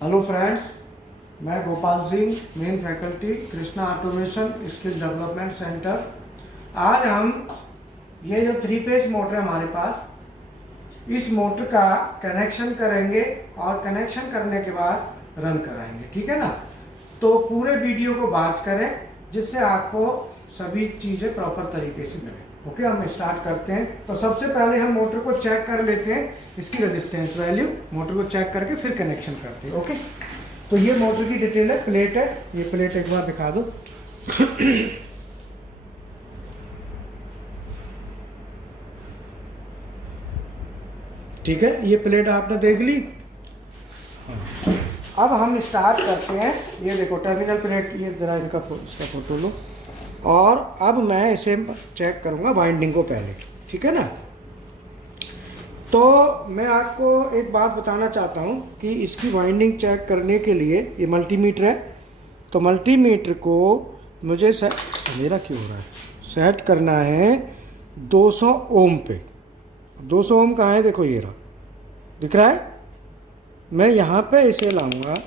Hello friends, मैं Gopal Singh, main faculty Krishna automation skill development centre. आज हम ये जो 3 फेज मोटर है हमारे पास, इस मोटर का कनेक्शन करेंगे और कनेक्शन करने के बाद रन कराएंगे। ठीक है ना? तो पूरे वीडियो को वॉच करें जिससे आपको सभी चीज़ें प्रॉपर तरीके से मिले। ओके, हम स्टार्ट करते हैं। तो सबसे पहले हम मोटर को चेक कर लेते हैं, इसकी रेजिस्टेंस वैल्यू। मोटर को चेक करके फिर कनेक्शन करते हैं। ओके, तो ये मोटर की डिटेल है, प्लेट है। ये प्लेट एक बार दिखा दो। ठीक है, ये प्लेट आपने देख ली। अब हम स्टार्ट करते हैं। ये देखो टर्मिनल प्लेट, ये ज़रा इसका फोटो लो। और अब मैं इसे चेक करूंगा वाइंडिंग को पहले। ठीक है ना? तो मैं आपको एक बात बताना चाहता हूं कि इसकी वाइंडिंग चेक करने के लिए ये मल्टीमीटर है। तो मल्टीमीटर को मुझे मेरा क्यों हो रहा है, सेट करना है 200 ओम पे। 200 ओम कहाँ है? देखो ये रहा, दिख रहा है। मैं यहाँ पे इसे लाऊंगा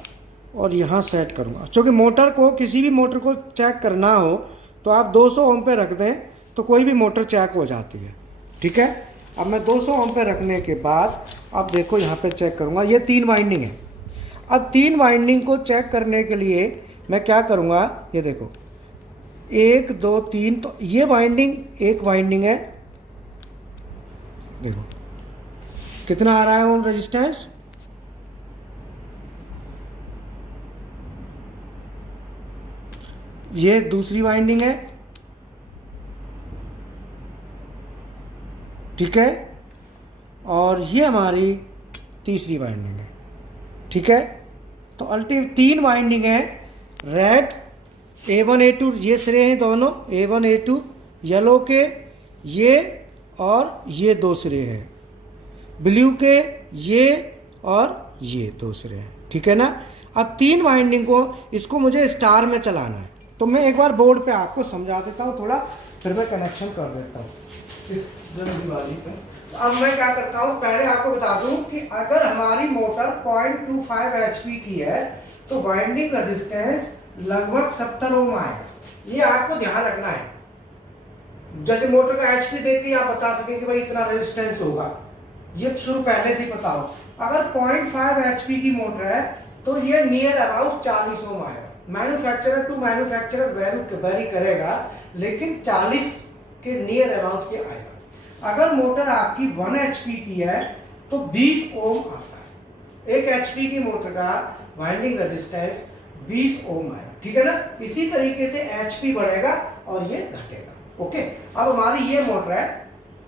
और यहाँ सेट करूँगा। क्योंकि मोटर को, किसी भी मोटर को चेक करना हो तो आप 200 ओम पे रख दें तो कोई भी मोटर चेक हो जाती है। ठीक है? अब मैं 200 ओम पे रखने के बाद अब देखो यहाँ पे चेक करूँगा। ये 3 वाइंडिंग है। अब 3 वाइंडिंग को चेक करने के लिए मैं क्या करूँगा, ये देखो 1 2 3। तो ये वाइंडिंग, एक वाइंडिंग है, देखो कितना आ रहा है ओम रेजिस्टेंस। ये दूसरी वाइंडिंग है। ठीक है? और ये हमारी तीसरी वाइंडिंग है। ठीक है? तो अल्टीमेट 3 वाइंडिंग है। रेड A1 A2 ये सिरे हैं दोनों, A1 A2। येलो के ये और ये 2 सिरे हैं। ब्लू के ये और ये 2 सिरे हैं। ठीक है ना? अब 3 वाइंडिंग को, इसको मुझे स्टार में चलाना है। तो मैं एक बार बोर्ड पे आपको समझा देता हूँ थोड़ा, फिर मैं कनेक्शन कर देता हूँ इस जल्दीबाजी पे। अब मैं क्या करता हूँ, पहले आपको बता दूँ कि अगर हमारी मोटर 0.25 HP की है तो वाइंडिंग रेजिस्टेंस लगभग 70 ओम आएगा। ये आपको ध्यान रखना है। जैसे मोटर का HP देख के आप बता सकें कि भाई इतना रेजिस्टेंस होगा, ये शुरू पहले से ही पता हो। अगर 0.5 HP की मोटर है तो ये नियर अबाउट 40 ओम आएगा। मैन्युफैक्चरर टू मैन्युफैक्चरर वेरी करेगा, लेकिन 40 के नियर अबाउट के आएगा। अगर मोटर आपकी 1 HP की है तो 20 ओम आता है। 1 HP की मोटर का वाइंडिंग रेजिस्टेंस 20 ओम आएगा। ठीक है ना? इसी तरीके से HP बढ़ेगा और ये घटेगा। ओके, अब हमारी ये मोटर है,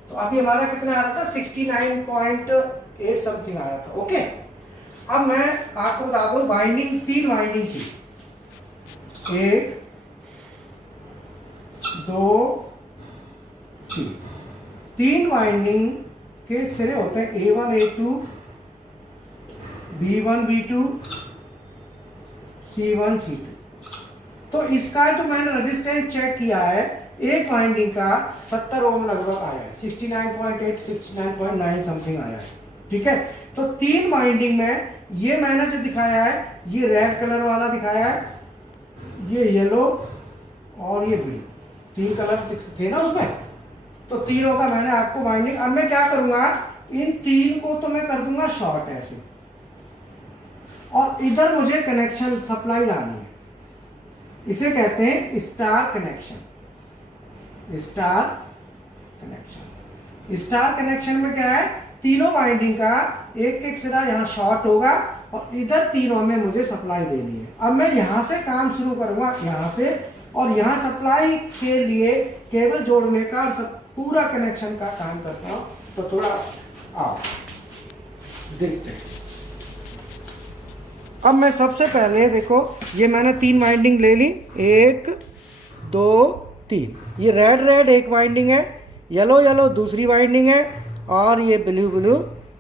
तो अभी हमारा कितना आ रहा था, 69.8 समथिंग आ रहा था। ओके, अब मैं आपको बता दूं वाइंडिंग, 3 वाइंडिंग थी, 1 2 3। 3 वाइंडिंग के सिरे होते हैं A1 A2 B1 B2 C1 C2। तो इसका जो मैंने रेजिस्टेंस चेक किया है, एक वाइंडिंग का 70 ओम लगभग आया है, 69.8 69.9 समथिंग आया है। ठीक है? तो 3 वाइंडिंग में ये मैंने जो दिखाया है, ये रेड कलर वाला दिखाया है, ये येलो और ये ब्लू, 3 कलर थे ना उसमें। तो तीनों का मैंने आपको वाइंडिंग, अब मैं क्या करूंगा, इन 3 को तो मैं कर दूंगा शॉर्ट ऐसे, और इधर मुझे कनेक्शन सप्लाई लानी है। इसे कहते हैं star connection. Star connection, star connection में क्या है, तीनों वाइंडिंग का एक एक सिरा यहाँ शॉर्ट होगा और इधर तीनों में मुझे सप्लाई देनी है। अब मैं यहाँ से काम शुरू करूंगा, यहाँ से, और यहाँ सप्लाई के लिए केबल जोड़ने का सब पूरा कनेक्शन का काम करता हूँ। तो थोड़ा आओ देखते हैं। अब मैं सबसे पहले देखो, ये मैंने 3 वाइंडिंग ले ली, 1 2 3। ये रेड एक वाइंडिंग है, येलो दूसरी वाइंडिंग है, और ये ब्लू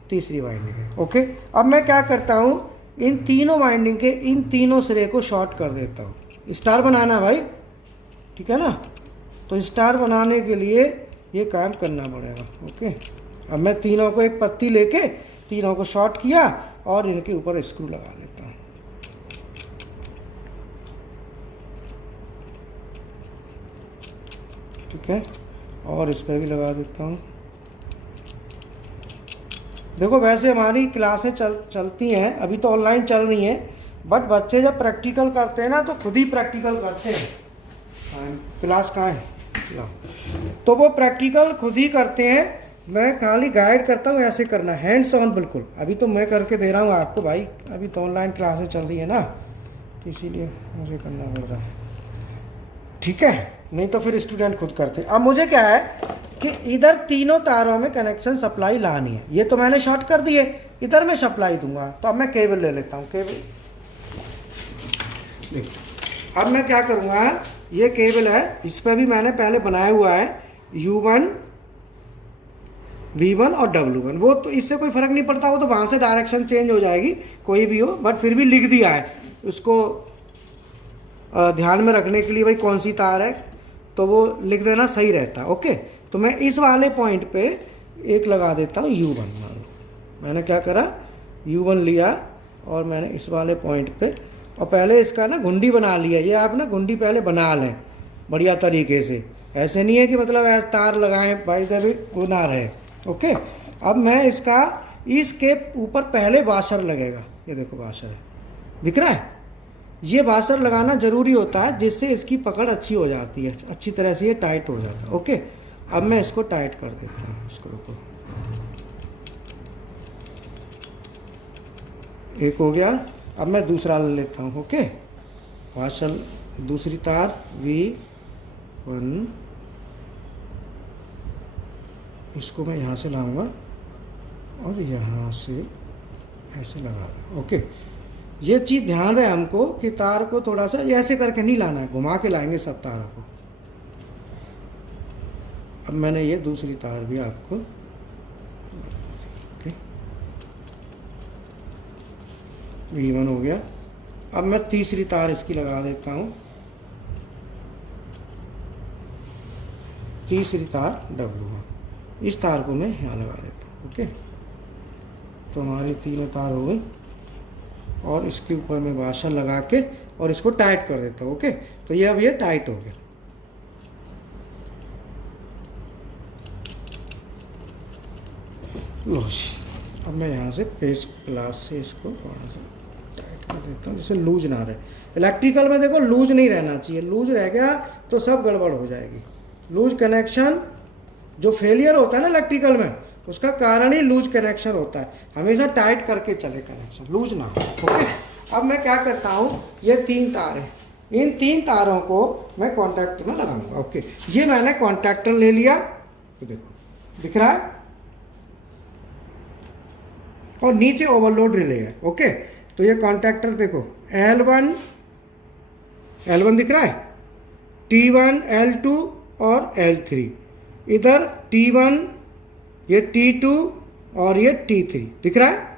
तीसरी वाइंडिंग है। ओके, अब मैं क्या करता हूँ, इन तीनों वाइंडिंग के इन तीनों सिरे को शॉर्ट कर देता हूँ। स्टार बनाना भाई, ठीक है ना? तो स्टार बनाने के लिए ये काम करना पड़ेगा। ओके, अब मैं तीनों को एक पत्ती लेके तीनों को शॉर्ट किया और इनके ऊपर स्क्रू लगा देता हूँ। ठीक है, और इस पर भी लगा देता हूँ। देखो वैसे हमारी क्लासें चलती हैं, अभी तो ऑनलाइन चल रही हैं, बट बच्चे जब प्रैक्टिकल करते हैं ना तो खुद ही प्रैक्टिकल करते हैं। क्लास कहाँ है, तो वो प्रैक्टिकल खुद ही करते हैं, मैं खाली गाइड करता हूँ ऐसे करना, हैंड्स ऑन बिल्कुल। अभी तो मैं करके दे रहा हूँ आपको भाई, अभी तो ऑनलाइन क्लासें चल रही है ना, तो इसीलिए मुझे करना पड़ रहा है, ठीक है, नहीं तो फिर स्टूडेंट खुद करते हैं। अब मुझे क्या है कि इधर तीनों तारों में कनेक्शन सप्लाई लानी है, ये तो मैंने शॉर्ट कर दिए, इधर मैं सप्लाई दूंगा, तो अब मैं केबल ले लेता हूँ, केबल देखो। अब मैं क्या करूँगा, ये केबल है, इस पर भी मैंने पहले बनाया हुआ है U1 V1 और W1, वो तो इससे कोई फ़र्क नहीं पड़ता, वो तो वहाँ से डायरेक्शन चेंज हो जाएगी कोई भी हो, बट फिर भी लिख दिया है उसको ध्यान में रखने के लिए भाई कौन सी तार है, तो वो लिख देना सही रहता है। ओके, तो मैं इस वाले पॉइंट पे एक लगा देता हूँ U1। मान लो मैंने क्या करा, U1 लिया और मैंने इस वाले पॉइंट पे, और पहले इसका ना घुंडी बना लिया, ये आप ना घुंडी पहले बना लें बढ़िया तरीके से, ऐसे नहीं है कि मतलब ऐसे तार लगाएं भाई से भी गुना रहे। ओके, अब मैं इसका, इसके ऊपर पहले वाशर लगेगा, ये देखो वाशर है, दिख रहा है, ये वाशर लगाना ज़रूरी होता है जिससे इसकी पकड़ अच्छी हो जाती है, अच्छी तरह से ये टाइट हो जाता है। ओके, अब मैं इसको टाइट कर देता हूँ, इसको रुको, एक हो गया, अब मैं दूसरा ले लेता हूँ। ओके, वाशर, दूसरी तार V1, इसको मैं यहाँ से लाऊंगा और यहाँ से ऐसे लगा दूँ। ओके, ये चीज़ ध्यान रहे हमको कि तार को थोड़ा सा ऐसे करके नहीं लाना है, घुमा के लाएंगे सब तारों को। अब मैंने ये दूसरी तार भी आपको, ओके, V1 हो गया। अब मैं तीसरी तार इसकी लगा देता हूँ, तीसरी तार W1, इस तार को मैं यहाँ लगा देता हूँ। ओके, तो हमारी तीनों तार हो गई, और इसके ऊपर मैं वाशर लगा के और इसको टाइट कर देता हूँ। ओके, तो ये अब ये टाइट हो गया। लो जी, अब मैं यहाँ से पेस्ट प्लास से इसको थोड़ा सा टाइट कर देता हूँ जिससे लूज ना रहे। इलेक्ट्रिकल में देखो लूज नहीं रहना चाहिए, लूज रह गया तो सब गड़बड़ हो जाएगी। लूज कनेक्शन जो फेलियर होता है ना इलेक्ट्रिकल में, उसका कारण ही लूज कनेक्शन होता है, हमेशा टाइट करके चले कनेक्शन, लूज ना हो। ओके, अब मैं क्या करता हूँ, ये तीन तार है, इन तीन तारों को मैं कॉन्टैक्ट में लगाऊंगा। ओके, ये मैंने कॉन्टैक्टर ले लिया, तो देखो दिख रहा है, और नीचे ओवरलोड रिले है। ओके, तो ये कॉन्टैक्टर देखो L1 दिख रहा है, T1 L2 और L3, इधर T1, ये T2 और ये T3 दिख रहा है,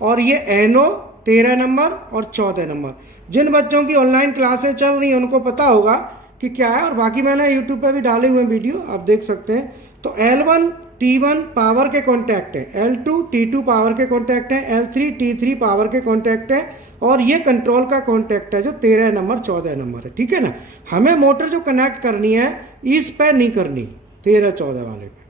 और ये NO 13 नंबर और 14 नंबर। जिन बच्चों की ऑनलाइन क्लासें चल रही हैं उनको पता होगा कि क्या है, और बाकी मैंने यूट्यूब पे भी डाले हुए वीडियो, आप देख सकते हैं। तो L1 T1 पावर के कॉन्टैक्ट है, L2 T2 पावर के कॉन्टैक्ट है, L3 T3 पावर के कॉन्टैक्ट है, और ये कंट्रोल का कॉन्टैक्ट है जो 13 नंबर 14 नंबर है। ठीक है ना, हमें मोटर जो कनेक्ट करनी है इस पर नहीं करनी, 13-14 वाले पे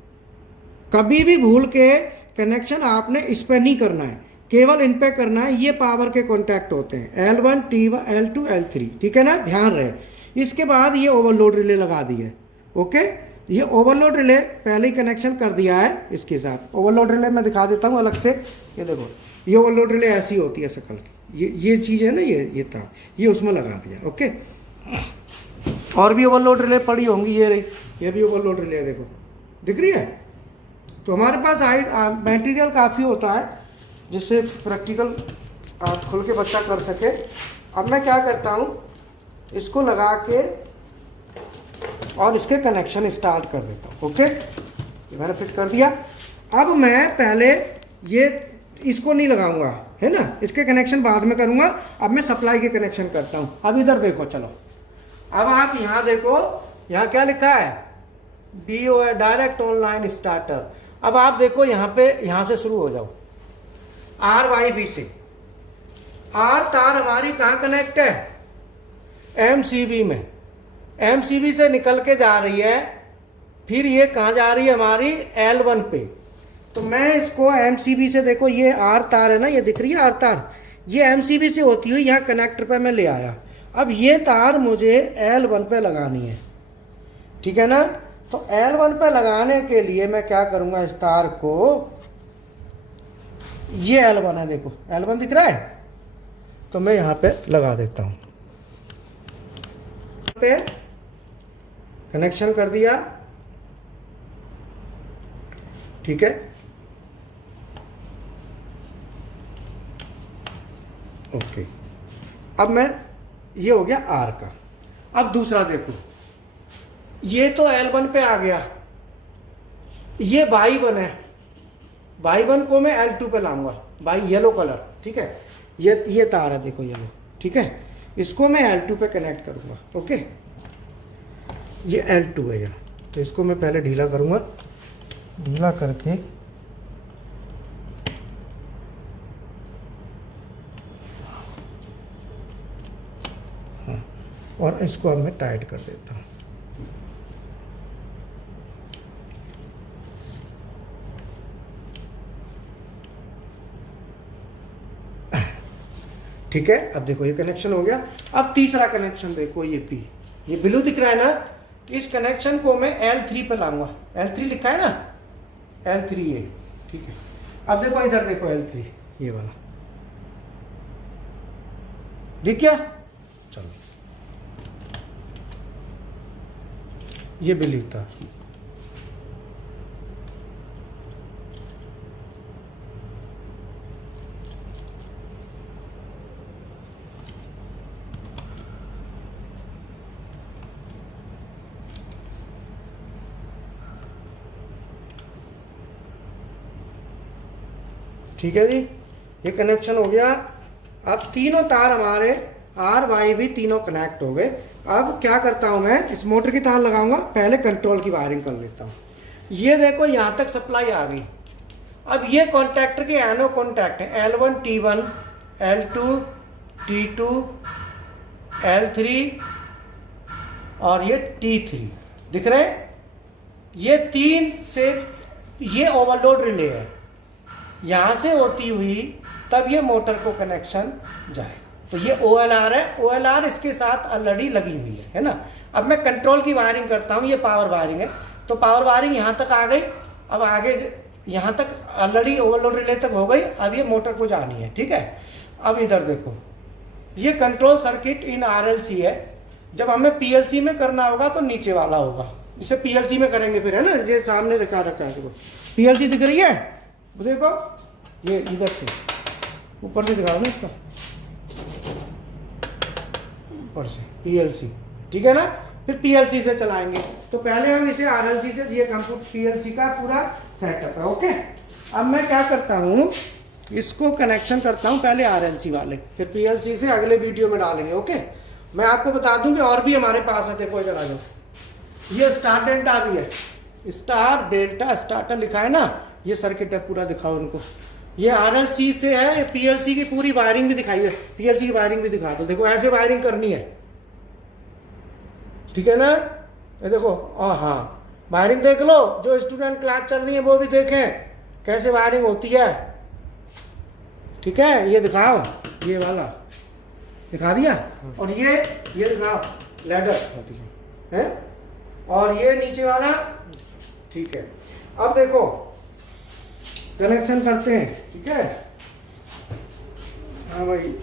कभी भी भूल के कनेक्शन आपने इस पर नहीं करना है, केवल इन पे करना है। ये पावर के कॉन्टैक्ट होते हैं L1 T1 L2 L3, ठीक है ना, ध्यान रहे। इसके बाद ये ओवरलोड रिले लगा दी है। ओके, ये ओवरलोड रिले पहले ही कनेक्शन कर दिया है इसके साथ। ओवरलोड रिले मैं दिखा देता हूँ अलग से, ये देखो, ये ओवरलोड रिले ऐसी होती है शक्ल की, ये चीज़ है ना, ये तार, ये उसमें लगा दिया। ओके, और भी ओवरलोड रिले पड़ी होंगी, ये रही, ये भी ओवरलोड रिले है, देखो दिख रही है। तो हमारे पास मटेरियल काफ़ी होता है जिससे प्रैक्टिकल खुल के बच्चा कर सके। अब मैं क्या करता हूँ, इसको लगा के और इसके कनेक्शन स्टार्ट कर देता हूँ। ओके, ये मैंने फिट कर दिया। अब मैं पहले ये इसको नहीं लगाऊंगा, है ना, इसके कनेक्शन बाद में करूँगा। अब मैं सप्लाई के कनेक्शन करता हूँ। अब इधर देखो, चलो अब आप यहाँ देखो, यहाँ क्या लिखा है, DO है, डायरेक्ट ऑनलाइन स्टार्टर। अब आप देखो यहाँ पे, यहाँ से शुरू हो जाओ, RYB से। R तार हमारी कहाँ कनेक्ट है, MCB में, MCB से निकल के जा रही है फिर ये कहाँ जा रही है हमारी L1 पे। तो मैं इसको MCB से, देखो ये आर तार है ना, ये दिख रही है आर तार, ये MCB से होती हुई यहाँ कनेक्टर पे मैं ले आया। अब ये तार मुझे L1 पे लगानी है, ठीक है ना। तो L1 पे लगाने के लिए मैं क्या करूँगा, इस तार को, ये L1 है, देखो L1 दिख रहा है, तो मैं यहाँ पे लगा देता हूँ, पे कनेक्शन कर दिया, ठीक है। ओके, अब मैं, ये हो गया आर का। अब दूसरा देखो, ये तो L1 पे आ गया, ये Y1 है, Y1 को मैं L2 पे लाऊंगा, बाई येलो कलर, ठीक है। ये तार है, देखो येलो, ठीक है, इसको मैं L2 पे कनेक्ट करूंगा, ओके। ये L2 है यहाँ, तो इसको मैं पहले ढीला करूंगा, ढीला करके हाँ, और इसको अब मैं टाइट कर देता हूँ। ठीक है, अब देखो ये कनेक्शन हो गया। अब तीसरा कनेक्शन देखो, ये P, ये ब्लू दिख रहा है ना, इस कनेक्शन को मैं L3 पे लाऊंगा, L3 लिखा है ना, L3 ये, ठीक है। अब देखो इधर देखो L3, ये वाला दिख गया, चलो ये भी लिखता, ठीक है जी, ये कनेक्शन हो गया। अब तीनों तार हमारे आर वाई भी तीनों कनेक्ट हो गए। अब क्या करता हूं मैं, इस मोटर की तार लगाऊंगा, पहले कंट्रोल की वायरिंग कर लेता हूं। ये देखो यहां तक सप्लाई आ गई। अब ये कॉन्टैक्टर के एनो कॉन्टैक्ट है, L1 T1, L2 T2, L3 और ये T3 दिख रहे हैं। ये तीन से, ये ओवरलोड रिले है, यहाँ से होती हुई तब ये मोटर को कनेक्शन जाएगा। तो ये OLR है, OLR इसके साथ ऑलरेडी लगी हुई है ना। अब मैं कंट्रोल की वायरिंग करता हूँ, ये पावर वायरिंग है, तो पावर वायरिंग यहाँ तक आ गई। अब आगे यहाँ तक ऑलरेडी ओवरलोड रिले तक हो गई, अब ये मोटर को जानी है, ठीक है। अब इधर देखो, ये कंट्रोल सर्किट इन RLC है। जब हमें PLC में करना होगा तो नीचे वाला होगा, इसे PLC में करेंगे फिर, है ना। ये सामने रखा है, देखो PLC दिख रही है, देखो ये इधर से ऊपर से दिखाओ ना, इसका ऊपर से PLC, ठीक है ना। फिर PLC से चलाएंगे, तो पहले हम इसे RLC से, ये कंप्यूटर PLC का पूरा सेटअप है, ओके। अब मैं क्या करता हूँ, इसको कनेक्शन करता हूँ पहले RLC वाले, फिर PLC से अगले वीडियो में डालेंगे, ओके। मैं आपको बता दूं कि और भी हमारे पास है, देखो इधर आ जाओ, ये स्टार डेल्टा भी है, स्टार डेल्टा स्टार्टर लिखा है ना, ये सर्किट है पूरा, दिखाओ उनको। ये RLC से है, ये PLC की पूरी वायरिंग भी दिखाई है, PLC की वायरिंग भी दिखा दो, देखो ऐसे वायरिंग करनी है, ठीक है ना। ये देखो, और हाँ वायरिंग देख लो, जो स्टूडेंट क्लास चल रही है वो भी देखें कैसे वायरिंग होती है, ठीक है। ये दिखाओ, ये वाला दिखा दिया, और ये दिखाओ लैडर है, और ये नीचे वाला, ठीक है। अब देखो कनेक्शन करते हैं, ठीक है। हाँ भाई,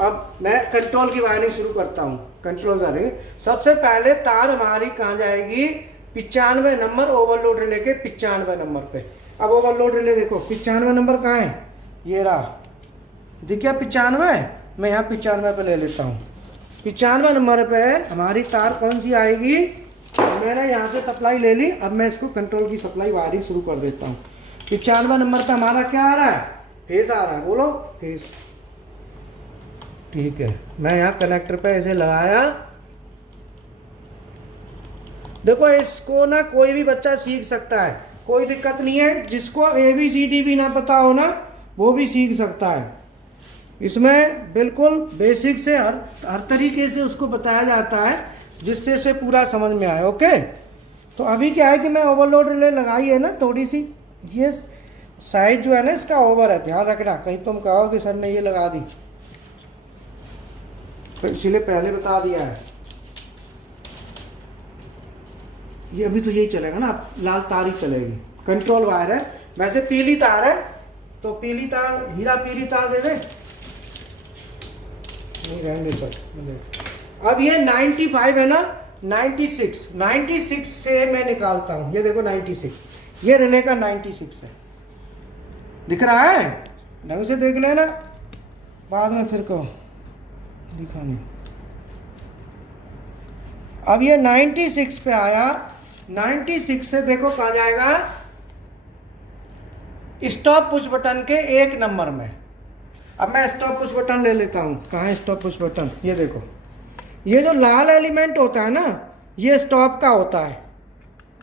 अब मैं कंट्रोल की वायरिंग शुरू करता हूँ। कंट्रोल करेंगे, सबसे पहले तार हमारी कहाँ जाएगी, 95 नंबर ओवरलोड रिले के 95 नंबर पे। अब ओवरलोड रिले देखो 95 नंबर कहाँ है, ये रहा, दिख गया 95, मैं यहाँ 95 पे ले लेता हूँ। 95 नंबर पे हमारी तार कौन सी आएगी, मैंने यहाँ से सप्लाई ले ली। अब मैं इसको कंट्रोल की सप्लाई वायरिंग शुरू कर देता हूँ। 95 नंबर पे हमारा क्या आ रहा है, फेस आ रहा है, बोलो फेस, ठीक है। मैं यहाँ कनेक्टर पे ऐसे लगाया, देखो इसको ना कोई भी बच्चा सीख सकता है, कोई दिक्कत नहीं है। जिसको ABCD भी ना पता हो ना, वो भी सीख सकता है। इसमें बिल्कुल बेसिक से हर तरीके से उसको बताया जाता है, जिससे से पूरा समझ में आए, ओके। तो अभी क्या है कि मैं ओवरलोड रिले लगाई है ना थोड़ी सी, ये साइज जो है ना इसका ओवर है, ध्यान रखना कहीं तुम कहो कि सर ने ये लगा दी, तो इसीलिए पहले बता दिया है। ये अभी तो यही चलेगा ना, लाल तार ही चलेगी, कंट्रोल वायर है, वैसे पीली तार है तो पीली तार, हीरा पीली तार दे दे, नहीं रहने दे चल। अब ये 95 है ना, 96 से मैं निकालता हूँ, ये देखो 96, ये रिले का 96 है, दिख रहा है, ढंग से देख लेना, बाद में फिर कहो दिखा नहीं। अब ये 96 पे आया, 96 से देखो कहाँ जाएगा, स्टॉप पुश बटन के 1 नंबर में। अब मैं स्टॉप पुश बटन ले लेता हूँ, कहाँ है स्टॉप पुश बटन, ये देखो, ये जो लाल एलिमेंट होता है ना, ये स्टॉप का होता है,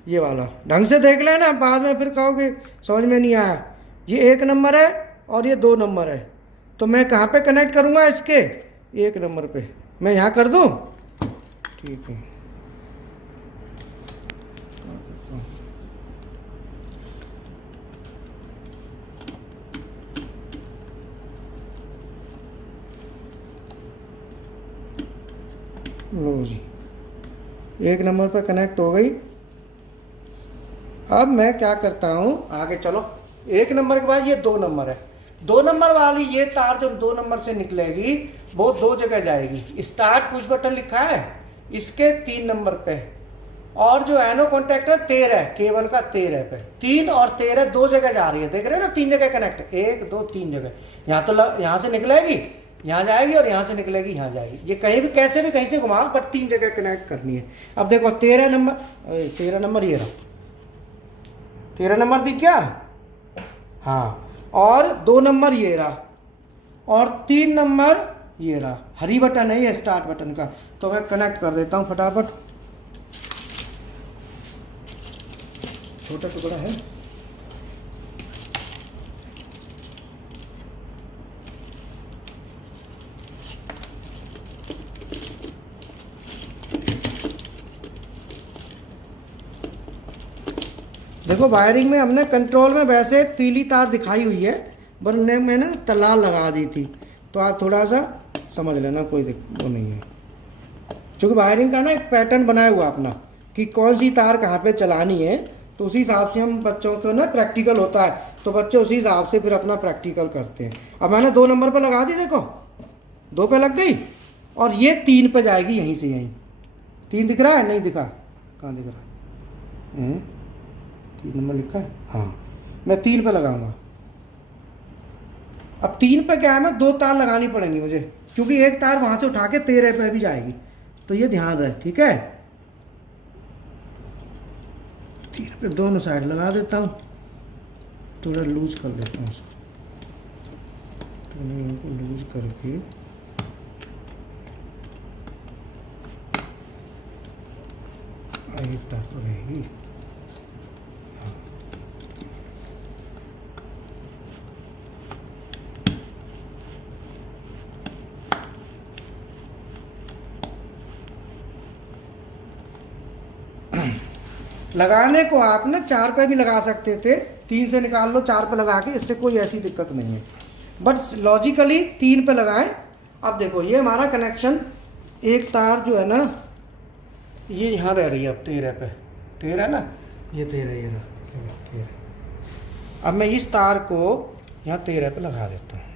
ये वाला, ढंग से देख लेना, बाद में फिर कहोगे समझ में नहीं आया। ये 1 नंबर है और ये 2 नंबर है, तो मैं कहाँ पे कनेक्ट करूँगा इसके, 1 नंबर पे, मैं यहाँ कर दूँ, ठीक है। लो जी, 1 नंबर पे कनेक्ट हो गई। अब मैं क्या करता हूँ, आगे चलो, 1 नंबर के बाद ये 2 नंबर है, 2 नंबर वाली ये तार जो 2 नंबर से निकलेगी वो 2 जगह जाएगी। स्टार्ट पुश बटन लिखा है इसके 3 नंबर पे, और जो एनो कॉन्टेक्ट है 13, केबल का 13 पे, 3 और 13 2 जगह जा रही है, देख रहे हो ना, 3 जगह कनेक्ट, 1 2 3 जगह, यहाँ तो यहाँ से निकलेगी, यहाँ जाएगी, और यहाँ से निकलेगी, यहाँ जाएगी, ये कहीं भी कैसे भी कहीं से घुमाओ, बट 3 जगह कनेक्ट करनी है। अब देखो 13 नंबर, 13 नंबर ये रहा, 13 नंबर दिख गया, हाँ, और 2 नंबर ये रहा, और 3 नंबर ये रहा, हरी बटन है ये स्टार्ट बटन का, तो मैं कनेक्ट कर देता हूँ फटाफट, छोटा टुकड़ा है। देखो वायरिंग में हमने कंट्रोल में वैसे पीली तार दिखाई हुई है, पर मैंने लाल लगा दी थी, तो आप थोड़ा सा समझ लेना, कोई वो नहीं है, क्योंकि वायरिंग का ना एक पैटर्न बनाया हुआ अपना कि कौन सी तार कहाँ पे चलानी है, तो उसी हिसाब से हम बच्चों को ना प्रैक्टिकल होता है, तो बच्चे उसी हिसाब से फिर अपना प्रैक्टिकल करते हैं। अब मैंने 2 नंबर पे लगा दी, देखो 2 पे लग गई, और ये 3 पे जाएगी, यहीं से यहीं, 3 दिख रहा है, नहीं दिखा, कहाँ दिख रहा है, 3 नंबर लिखा है, हाँ, मैं 3 पे लगाऊंगा। अब 3 पे क्या है, मैं 2 तार लगानी पड़ेंगी मुझे, क्योंकि एक तार वहाँ से उठा के 13 पे भी जाएगी, तो ये ध्यान रहे, ठीक है। 3 पे दोनों साइड लगा देता हूँ, थोड़ा लूज कर देता हूँ उसको, तो लूज करके एक तार तो रहेगी, लगाने को आप ना 4 पे भी लगा सकते थे, 3 से निकाल लो 4 पे लगा के, इससे कोई ऐसी दिक्कत नहीं है, बट लॉजिकली 3 पे लगाएं। अब देखो ये हमारा कनेक्शन, एक तार जो है ना ये यहाँ रह रही है, अब 13 पे, 13 ना, ये 13, ये रहा 13। अब मैं इस तार को यहाँ 13 पे लगा देता हूँ,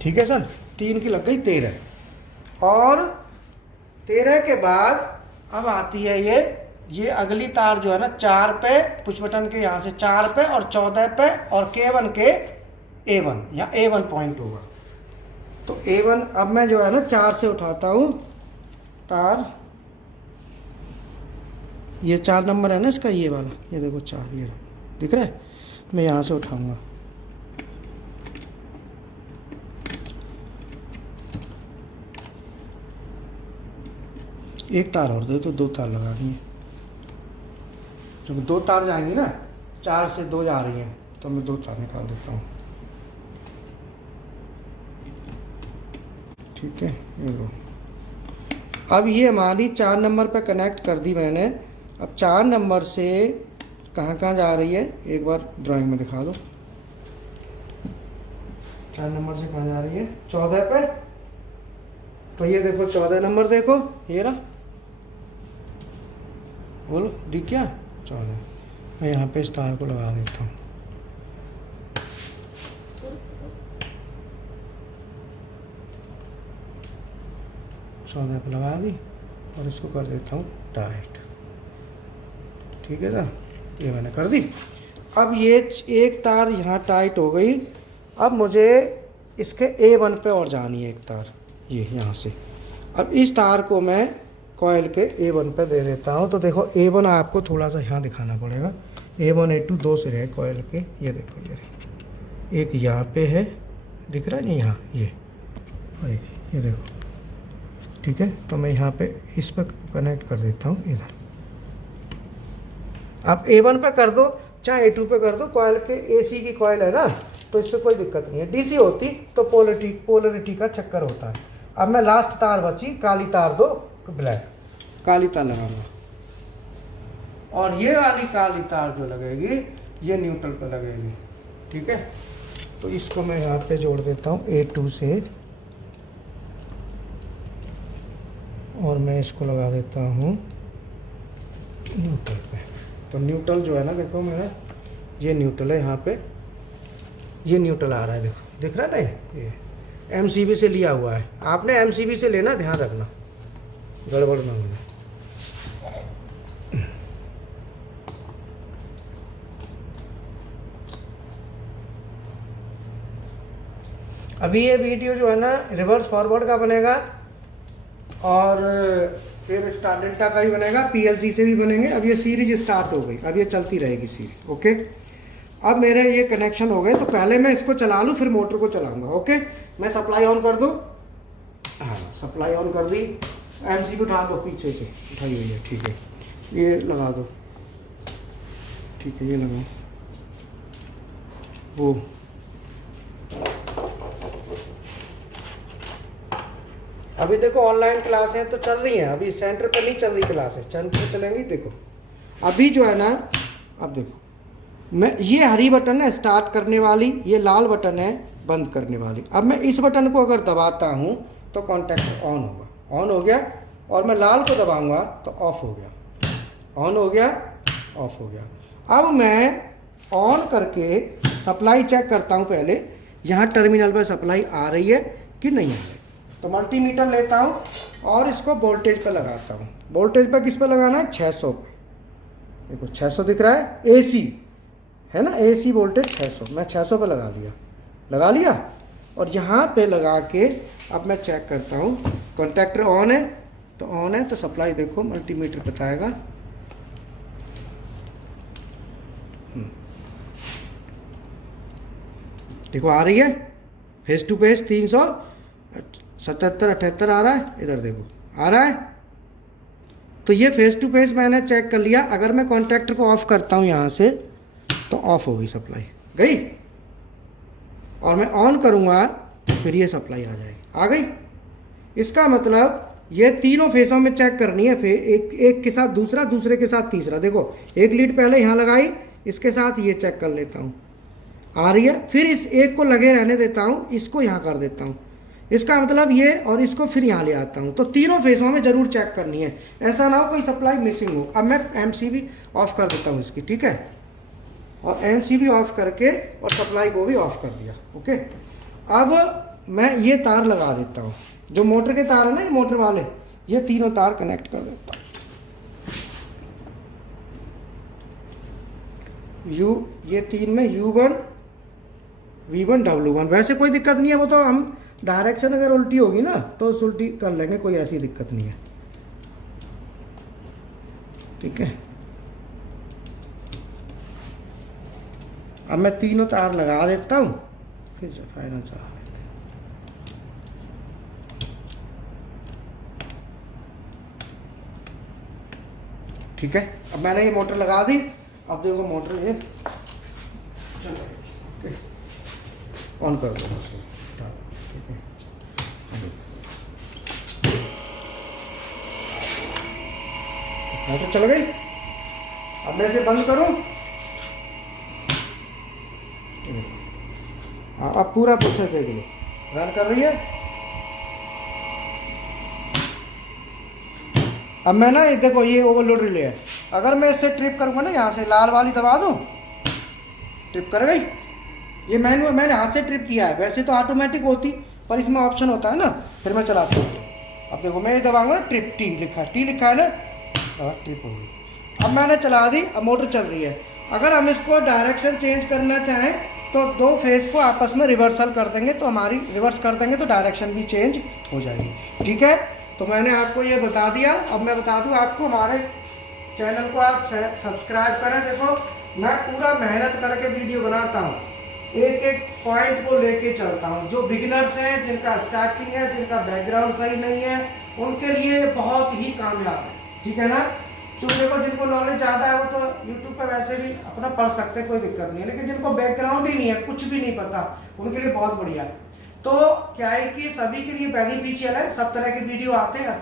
ठीक है सर, 3 की लग गई 13, और 13 के बाद अब आती है ये अगली तार जो है ना 4 पे, पुश बटन के यहाँ से 4 पे और 14 पे, और K1 के A1, या A1 पॉइंट होगा, तो A1, अब मैं जो है ना 4 से उठाता हूँ तार, ये 4 नंबर है ना इसका, ये वाला, ये देखो 4, ये दिख रहा है, मैं यहाँ से उठाऊंगा, एक तार और दे तो 2 तार लगा दी है, क्योंकि 2 तार जाएंगी ना, 4 से 2 जा रही हैं, तो मैं 2 तार निकाल देता हूँ। ठीक है, ये लो। अब ये हमारी 4 नंबर पे कनेक्ट कर दी मैंने। अब 4 नंबर से कहाँ कहाँ जा रही है एक बार ड्राइंग में दिखा दो। 4 नंबर से कहाँ जा रही है? 14 पे। तो ये देखो 14 नंबर देखो, ये रहा, बोलो दिख गया 14। मैं यहाँ पे इस तार को लगा देता हूँ। चौदह पे लगा दी और इसको कर देता हूँ टाइट। ठीक है ना, ये मैंने कर दी। अब ये एक तार यहाँ टाइट हो गई। अब मुझे इसके A1 पे और जानी है एक तार, ये यहाँ से। अब इस तार को मैं कॉइल के A1 पे दे देता हूँ। तो देखो A1 आपको थोड़ा सा यहाँ दिखाना पड़ेगा। A1 A2 2 सिरे हैं कॉइल के। ये देखो, ये एक यहाँ पे है, दिख रहा है नहीं यहाँ, ये और एक ये देखो। ठीक है, तो मैं यहाँ पे इस पर कनेक्ट कर देता हूँ इधर। आप A1 पे कर दो चाहे A2 पे कर दो, कॉइल के AC की कॉइल है ना, तो इससे कोई दिक्कत नहीं है। DC होती तो पोलरिटी का चक्कर होता है। अब मैं लास्ट तार बची, काली तार दो, ब्लैक काली तार लगाऊंगा। और ये वाली काली तार जो लगेगी ये न्यूट्रल पे लगेगी। ठीक है, तो इसको मैं यहाँ पे जोड़ देता हूँ A2 से, और मैं इसको लगा देता हूँ न्यूट्रल पे। तो न्यूट्रल जो है ना, देखो मेरा ये न्यूट्रल है, यहाँ पे ये न्यूट्रल आ रहा है, देखो दिख रहा है ना, ये MCB से लिया हुआ है। आपने MCB से लेना, ध्यान रखना गड़बड़ ना हो। अभी ये वीडियो जो है ना रिवर्स फॉरवर्ड का बनेगा और फिर स्टार डेल्टा का भी बनेगा, PLC से भी बनेंगे। अब ये सीरीज स्टार्ट हो गई, अब ये चलती रहेगी सीरीज। ओके, अब मेरे ये कनेक्शन हो गए, तो पहले मैं इसको चला लूँ फिर मोटर को चलाऊंगा। ओके, मैं सप्लाई ऑन कर दूँ। हाँ, सप्लाई ऑन कर दी। MCB उठा दो, पीछे से उठाई हुई है। ठीक है, ये लगा दो। ठीक है, ये लगाओ। वो अभी देखो ऑनलाइन क्लासें तो चल रही हैं, अभी सेंटर पर नहीं चल रही क्लासें, सेंटर पर चलेंगी। देखो अभी जो है ना, अब देखो मैं, ये हरी बटन है स्टार्ट करने वाली, ये लाल बटन है बंद करने वाली। अब मैं इस बटन को अगर दबाता हूँ तो कॉन्टैक्ट ऑन होगा, ऑन हो गया। और मैं लाल को दबाऊंगा तो ऑफ हो गया, ऑन हो गया, ऑफ हो गया। अब मैं ऑन करके सप्लाई चेक करता हूँ पहले, यहाँ टर्मिनल पर सप्लाई आ रही है कि नहीं आ रही। तो मल्टीमीटर लेता हूँ और इसको वोल्टेज पे लगाता हूँ। वोल्टेज पे किस पे लगाना है? 600 पे। देखो 600 दिख रहा है, AC है ना, AC वोल्टेज 600। मैं 600 पे लगा लिया। और यहाँ पे लगा के अब मैं चेक करता हूँ, कॉन्टैक्टर ऑन है तो ऑन है, तो सप्लाई देखो मल्टीमीटर बताएगा। देखो आ रही है, फेस टू फेस 377 78 आ रहा है, इधर देखो आ रहा है। तो ये फेस टू फेस मैंने चेक कर लिया। अगर मैं कॉन्टैक्टर को ऑफ करता हूँ यहाँ से तो ऑफ हो गई, सप्लाई गई। और मैं ऑन करूँगा तो फिर ये सप्लाई आ जाएगी, आ गई। इसका मतलब ये तीनों फेसों में चेक करनी है, एक के साथ दूसरा, दूसरे के साथ तीसरा। देखो एक लीड पहले यहाँ लगाई, इसके साथ ये चेक कर लेता हूँ, आ रही है। फिर इस एक को लगे रहने देता हूँ, इसको यहाँ कर देता हूँ, इसका मतलब ये, और इसको फिर यहाँ ले आता हूँ। तो तीनों फेसों में ज़रूर चेक करनी है, ऐसा ना हो कोई सप्लाई मिसिंग हो। अब मैं MCB ऑफ कर देता हूँ इसकी, ठीक है। और MCB ऑफ करके और सप्लाई को भी ऑफ कर दिया। ओके, अब मैं ये तार लगा देता हूँ, जो मोटर के तार है ना, ये मोटर वाले, ये तीनों तार कनेक्ट कर देता हूँ। ये 3 में U1 V1 W1। वैसे कोई दिक्कत नहीं है, वो तो हम डायरेक्शन अगर उल्टी होगी ना तो उस उल्टी कर लेंगे, कोई ऐसी दिक्कत नहीं है, ठीक है। अब मैं तीनों तार लगा देता हूँ, फिर से फाइनल चला लेते हैं। ठीक है, अब मैंने ये मोटर लगा दी। अब देखो मोटर ये चलो ऑन कर दो बस, ठीक है। मोटर चल गई। अब मैं इसे बंद करूं। हाँ, अब पूरा प्रोसेस देख लो, रन कर रही है। अब मैं ना देखो ये ओवरलोड रिले है, अगर मैं इससे ट्रिप करूंगा ना, यहाँ से लाल वाली दबा दूं, ट्रिप कर गई। ये मैंने हाथ से ट्रिप किया है, वैसे तो ऑटोमेटिक होती, पर इसमें ऑप्शन होता है ना, फिर मैं चलाता हूँ। अब देखो मैं ये दबाऊंगा ना, ट्रिप टी लिखा है, टी लिखा है ना, ट्रिप हो गई। अब मैंने चला दी, अब मोटर चल रही है। अगर हम इसको डायरेक्शन चेंज करना चाहें तो दो फेज को आपस में रिवर्सल कर देंगे, तो हमारी रिवर्स कर देंगे तो डायरेक्शन भी चेंज हो जाएगी, ठीक है। तो मैंने आपको ये बता दिया। अब मैं बता दूं आपको, हमारे चैनल को आप सब्सक्राइब करें। देखो मैं पूरा मेहनत करके वीडियो बनाता हूँ, एक एक पॉइंट को लेके चलता हूँ। जो बिगिनर्स हैं, जिनका स्टार्टिंग है, जिनका बैकग्राउंड सही नहीं है, उनके लिए बहुत ही कामयाब है, ठीक है ना। तो देखो जिनको नॉलेज ज़्यादा है वो तो यूट्यूब पे वैसे भी अपना पढ़ सकते हैं, कोई दिक्कत नहीं है, लेकिन जिनको बैकग्राउंड ही नहीं है, कुछ भी नहीं पता, उनके लिए बहुत बढ़िया है। तो क्या है कि सभी के लिए बेनिफिशियल है, सब तरह के वीडियो आते हैं,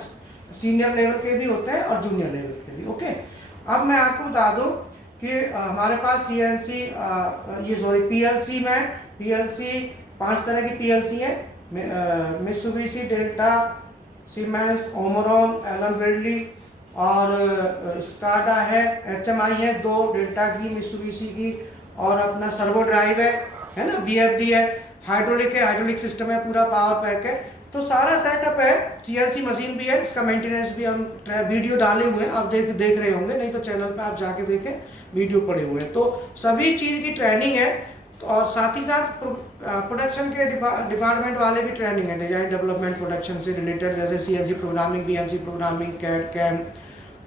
सीनियर लेवल के भी होते हैं और जूनियर लेवल के भी, ओके। अब मैं आपको बता दूं कि हमारे पास सीएनसी पीएलसी में पीएलसी 5 तरह की पीएलसी है, Mitsubishi, Delta, Siemens, Omron, Allen Bradley और स्काडा है, एचएमआई है 2, डेल्टा की, मित्सुबिशी की, और अपना सर्वो ड्राइव है ना, बीएफडी है, हाइड्रोलिक है, हाइड्रोलिक सिस्टम है, पूरा पावर पैक है। तो सारा सेटअप है, सीएनसी मशीन भी है, इसका मेंटेनेंस भी हम वीडियो डाले हुए हैं, आप देख रहे होंगे, नहीं तो चैनल पे आप जाके देखें, वीडियो पड़े हुए हैं। तो सभी चीज़ की ट्रेनिंग है, तो और साथ ही साथ प्रोडक्शन के डिपार्टमेंट वाले भी ट्रेनिंग है, डिजाइन डेवलपमेंट प्रोडक्शन से रिलेटेड, जैसे CNC programming, VMC programming, CAD CAM,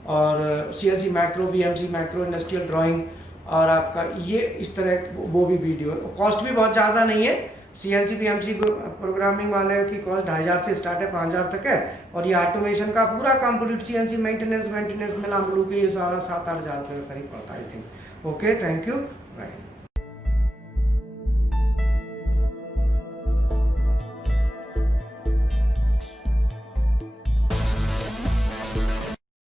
और CNC macro, VMC macro, industrial drawing, और आपका ये इस तरह वो भी वीडियो। कॉस्ट भी बहुत ज़्यादा नहीं है, सीएनसी बीएमसी प्रोग्रामिंग वाले की कॉस्ट 2500 से स्टार्ट है, 5000 तक है। और ये ऑटोमेशन का पूरा कंप्लीट सीएनसी मेंटेनेंस मिला के ये सारा 7-8 हज़ार रुपये करीब पड़ता है, I think. Okay, thank you, bye.